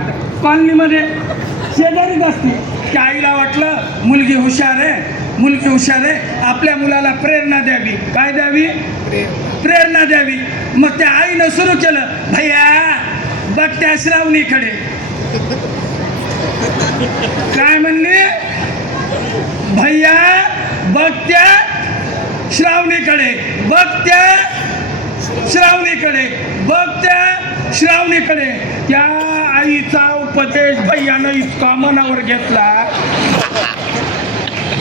आता कॉलनीमध्ये शेजारीच असते. की आईला वाटलं मुलगी हुशार आहे मुलगी हुशार आहे आपल्या मुलाला प्रेरणा द्यावी. काय द्यावी? प्रेरणा द्यावी. मग त्या आईनं सुरू केलं भैया बघ त्या श्रावणीकडे. काय म्हणली? भैया बघ त्या श्रावणीकडे बघ त्या श्रावणीकडे बघ त्या श्रावणीकडे. त्या आईचा उपदेश भैयानं इतका मनावर घेतला.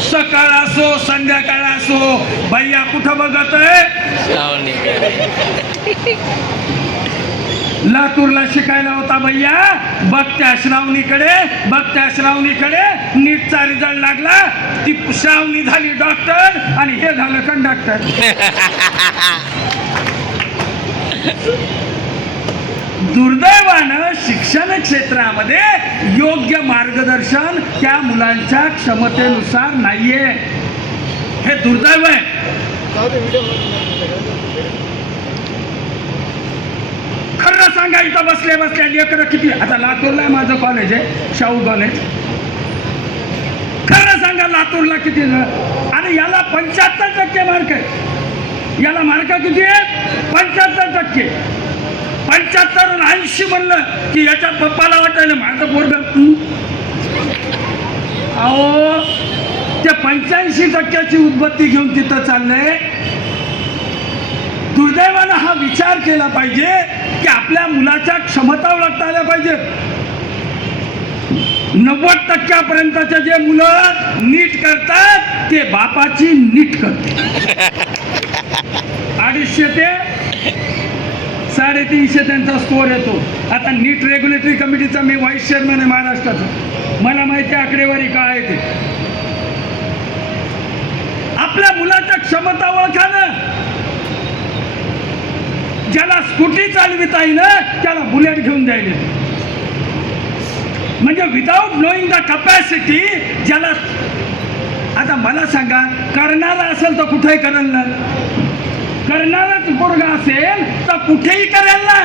सकाळ असो संध्याकाळ असो भैया कुठं बघत लातूरला शिकायला होता भैया. बघत्या श्रावणीकडे बघत्या श्रावणीकडे. नीटचा रिझल्ट लागला. ती श्रावणी झाली डॉक्टर आणि हे झालं कंडक्टर दुर्दैवानं शिक्षण क्षेत्रामध्ये योग्य मार्गदर्शन त्या मुलांच्या क्षमतेनुसार नाहीये. हे दुर्दैव आहे. खरं सांगा इथं बसले बसल्या लेकरं किती आता लातूरला आहे माझं कॉलेज आहे शाहू कॉलेज खरं सांगा लातूरला किती आणि याला पंच्याहत्तर टक्के मार्क आहे. याला मार्क किती आहे? पंच्याहत्तर टक्के. पंच्याहत्तर ऐंशी म्हणलं की याच्या पप्पाला वाटायला माझं पोरग अहो ते पंच्याऐंशी टक्क्याची उद्बत्ती घेऊन तिथं चाललंय. दुर्दैवानं हा विचार केला पाहिजे की आपल्या मुलाच्या क्षमता ओळखता आल्या पाहिजे. नव्वद टक्क्यापर्यंतचे जे मुलं नीट करतात ते बापाची नीट करते अडीचशे ते साडेतीनशे त्यांचा स्कोअर येतो. आता नीट रेग्युलेटरी कमिटीचा मी व्हाईस चेअरमन आहे महाराष्ट्राचा. मला माहिती आकडेवारी काय आहे ते. आपल्या मुलाच्या क्षमता ओळखानं. ज्याला स्कूटी चालविता येईल त्याला बुलेट घेऊन जाईल म्हणजे विदाऊट नोईंग द कपॅसिटी ज्याला आता मला सांगा करणारा असेल तर कुठेही करणार करणारच पोरगा असेल तर कुठेही करेल ना.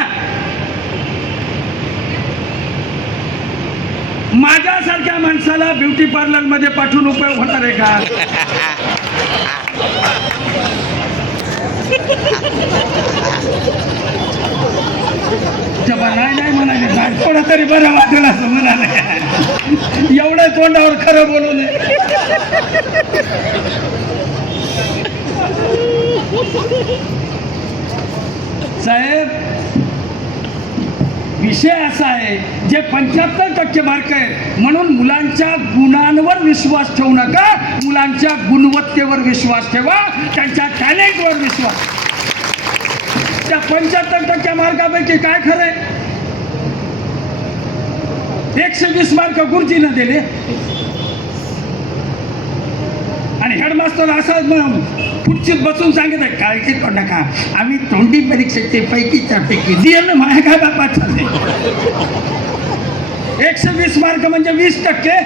माझ्यासारख्या माणसाला ब्युटी पार्लरमध्ये पाठवून उपयोग होणार आहे का? जेव्हा नाही नाही म्हणाले. थोडं तरी बरं वाटेल असं म्हणाले. एवढं तोंडावर खरं बोलू नये. साहेब विषय असा आहे जे पंच्याहत्तर टक्के मार्क आहे म्हणून मुलांच्या गुणांवर विश्वास ठेवू नका मुलांच्या गुणवत्तेवर विश्वास ठेवा त्यांच्या टॅलेंटवर विश्वास. त्या पंच्याहत्तर टक्के मार्कापैकी काय खरंय एकशे वीस मार्क गुरुजीनं दिले. आणि हेडमास्टर असं खुर्चीत बसून सांगितलं काळजी करू नका. आम्ही तोंडी परीक्षेचे पैकीच्या पैकी दिलं ना माझ्या काय बापा चालले एकशे वीस मार्क म्हणजे वीस टक्के.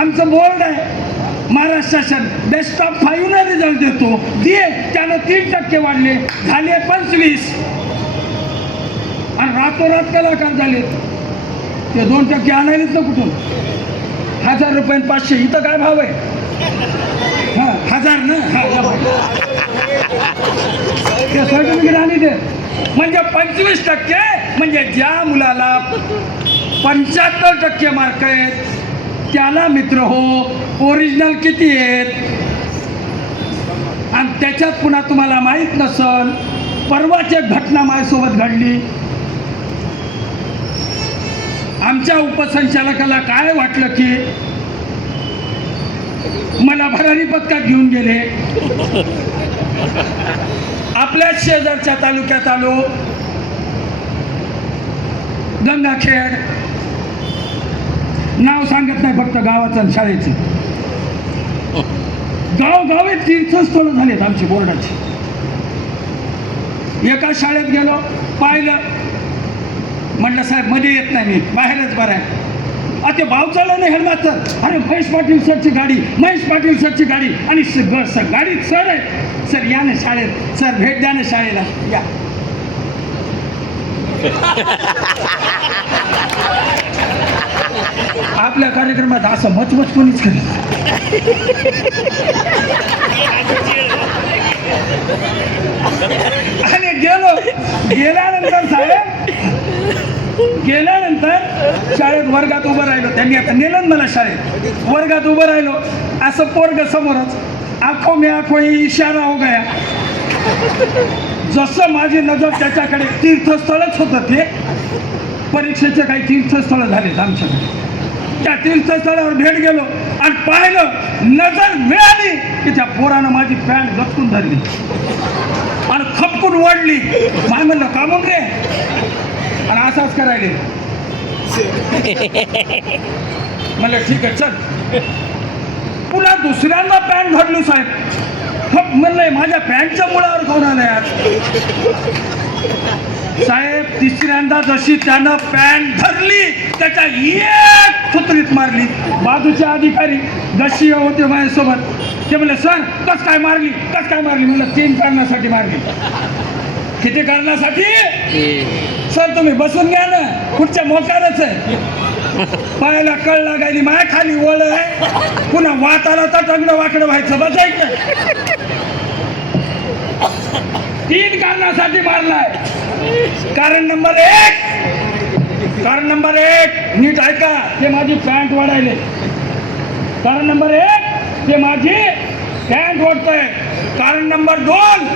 आमचं बोर्ड आहे. महाराष्ट्र शासन बेस्ट ऑफ फाईव्हनं रिझल्ट देतो. दिये त्यानं तीन टक्के वाढले. झाले पंचवीस. आणि रातोरात कलाकार झाले. ते दोन टक्के आणायलेच ना कुठून? हजार रुपये पाचशे इथं काय भाव आहे? हजार ना? ते सर्टिफिकेट ते. म्हणजे पंचवीस टक्के म्हणजे ज्या मुलाला पंच्याहत्तर टक्के मार्क आहेत त्याला मित्र हो ओरिजिनल किती आहेत? आणि त्याच्यात पुन्हा तुम्हाला माहीत नसल परवाच एक घटना माझ्यासोबत घडली. आमच्या उपसंचालकाला काय वाटलं की मला भरारी पथकात घेऊन गेले. आपल्याच शेजारच्या तालुक्यात आलो. गंगाखेड. नाव सांगत नाही फक्त गावाचं आणि शाळेचं. गावगावे तीर्थस्थळ झालेत आमचे बोर्डाचे. एका शाळेत गेलो पाहिलं. म्हटलं साहेबमध्ये येत नाही मी. बाहेरच बरं आहे. ते भाव चाललं नाही हेडमास्तर अरे महेश पाटील सरची गाडी महेश पाटील सरची गाडी. आणि स- गाडीत सर आहे सर या ना शाळेत. सर भेट द्या ना शाळेला. या. आपल्या कार्यक्रमात असं मचमच कोणीच करेल आणि गेलो. गेल्यानंतर साहेब गेल्यानंतर शाळेत वर्गात उभं राहिलो. त्यांनी आता नेलं मला शाळेत. वर्गात उभं राहिलो. असं पोरग समोरच आखो मी आखो इशारा हो गया. जसं माझी नजर त्याच्याकडे तीर्थस्थळच होतं ते परीक्षेचे काही तीर्थस्थळ झालेत आमच्याकडे. त्या तीर्थस्थळावर भेट गेलो आणि पाहिलं नजर मिळाली की त्या पोरानं माझी पॅन्ट लटकून धरली. आणि खपकून ओढली. माय म्हणलं का मग रे? आणि असाच करायले. म्हणलं ठीक आहे चल. पुन्हा दुसऱ्यांना पॅन्ट घडलो साहेब. खप म्हणलंय माझ्या पॅन्टच्या मुळावर कोण आलाय आज? साहेब तिसऱ्यांदा जशी त्यानं पॅन्ट धरली त्याच्या एक सुत्रीत मारली. बाजूचे अधिकारी जशी होते माझ्यासोबत ते म्हणले सर कस काय मारली? कस काय मारली? म्हणलं तीन कारणासाठी मारली. किती कारणासाठी? सर तुम्ही बसून घ्या ना. कुठच्या मोकारच आहे. पायाला कळ लागायली माया खाली ओळ आहे. पुन्हा वाताला तर टंगडं वाकडं व्हायचं बसायचं. तीन कारणासाठी मारलाय. कारण नंबर एक कारण नंबर एक नीट ऐका ते माझी पॅन्ट वाढायले. कारण नंबर एक ते माझी पॅन्ट ओढतोय कारण नंबर दोन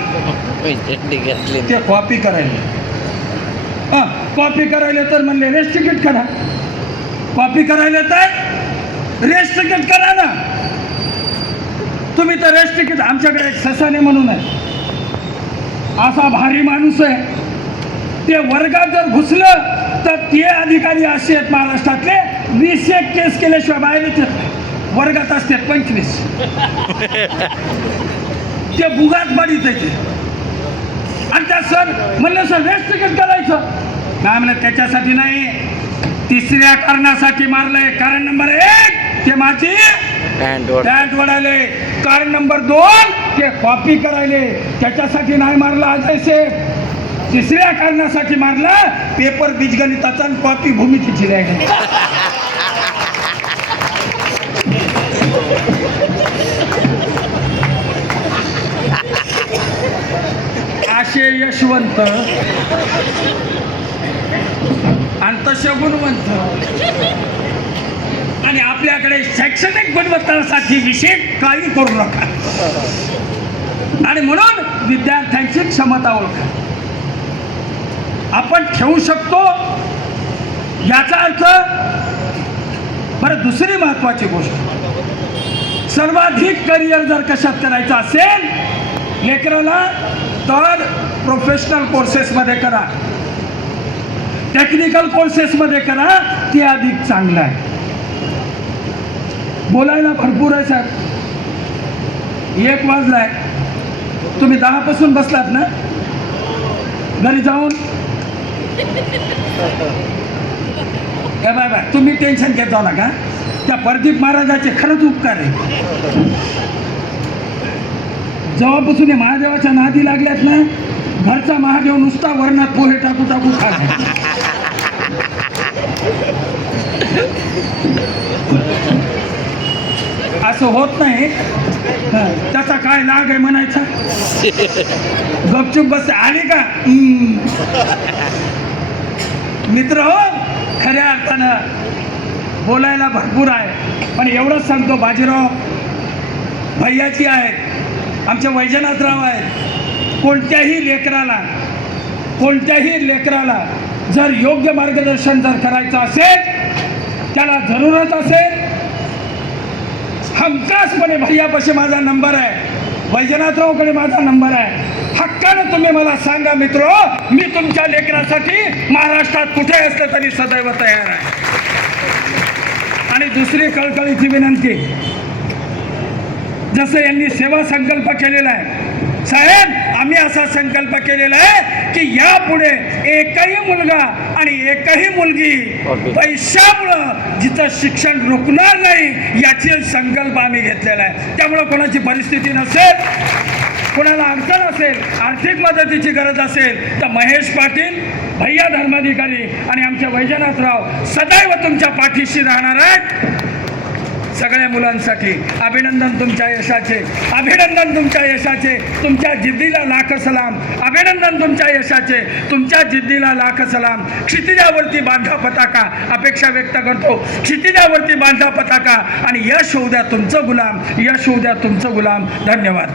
ते कॉपी करायले. हा कॉपी करायले तर म्हणले रेस्ट तिकीट करा. कॉपी करायले तर रेस्ट तिकीट करा ना. तुम्ही तर रेस्ट तिकीट आमच्याकडे एक ससाने म्हणून आहे. असा भारी माणूस आहे. ते वर्गात जर घुसलं तर ते अधिकारी असे आहेत महाराष्ट्रातले. वीस एक केस केल्याशिवाय बाहेर येतात. वर्गात असतात पंचवीस. ते बुगात पडित आहे त्या सर म्हणलं सर रेस्ट तिकीट करायचं? नाही म्हणलं त्याच्यासाठी नाही. तिसऱ्या कारणासाठी मारलंय. कारण नंबर एक ते माझी पॅन्ट वडाले कारण नंबर दोन ते कॉपी करायले. त्याच्यासाठी नाही मारला अजय शेख. तिसऱ्या कारणासाठी मारला पेपर बीजगणिताचा आणि कॉपी भूमितीची राहिली. असे यशवंत. आणि तसे गुणवंत. आणि आपल्याकडे शैक्षणिक गुणवत्तासाठी विषय काही करू नका. आणि म्हणून विद्यार्थ्यांची क्षमता ओळखा. आपण ठेवू शकतो. याचा अर्थ बरं दुसरी महत्वाची गोष्ट. सर्वाधिक करिअर जर कशात करायचं असेल लेकराला तर प्रोफेशनल कोर्सेसमध्ये करा. टेक्निकल कोर्सेसमध्ये करा ते अधिक चांगलं आहे. बोलायला भरपूर आहे साहेब. एक वाजलाय. तुम्ही दहापासून बसलात ना? घरी जाऊन? Bye bye. तुम्ही टेन्शन घेत जाऊ नका. त्या प्रदीप महाराजाचे खरंच उपकार आहे. जेव्हापासून हे महादेवाच्या नादी लागल्यात ना घरचा महादेव नुसता वर्णात पोहे टाकू टाकू खात असं होत नाही. त्याचा काय लाग आहे म्हणायचा? गपचूप बस आली का? मित्र हो खऱ्या अर्थानं बोलायला भरपूर आहे. पण एवढंच सांगतो बाजीराव भैयाची आहेत. आमचे वैजनाथराव आहेत. कोणत्याही लेकराला कोणत्याही लेकराला जर योग्य मार्गदर्शन जर करायचं असेल त्याला जरूरत असेल हमखासपणे भैयापाशी माझा नंबर आहे वैजनाथरावकडे माझा नंबर आहे. हक्कानं तुम्ही मला सांगा मित्र मी तुमच्या लेकरासाठी महाराष्ट्रात कुठे असलं तरी सदैव तयार आहे. आणि दुसरी कळकळीची विनंती जसं यांनी सेवा संकल्प केलेला आहे साहेब आम्ही असा संकल्प केलेला आहे की यापुढे एकही मुलगा आणि एकही मुलगी पैशामुळं जिथं शिक्षण रुकणार नाही याची संकल्प आम्ही घेतलेला आहे. त्यामुळं कोणाची परिस्थिती नसेल कोणाला अडचण असेल आर्थिक मदतीची गरज असेल तर महेश पाटील भैया धर्माधिकारी आणि आमच्या वैजनाथराव सदैव तुमच्या पाठीशी राहणार आहेत. सगळ्या मुलांसाठी अभिनंदन तुमच्या यशाचे अभिनंदन तुमच्या यशाचे तुमच्या जिद्दीला लाख सलाम. अभिनंदन तुमच्या यशाचे तुमच्या जिद्दीला लाख सलाम. क्षितिजावरती बांधा पताका अपेक्षा व्यक्त करतो. क्षितिजावरती बांधा पताका आणि यश होऊ द्या तुमचं गुलाम यश होऊ द्या तुमचं गुलाम. धन्यवाद.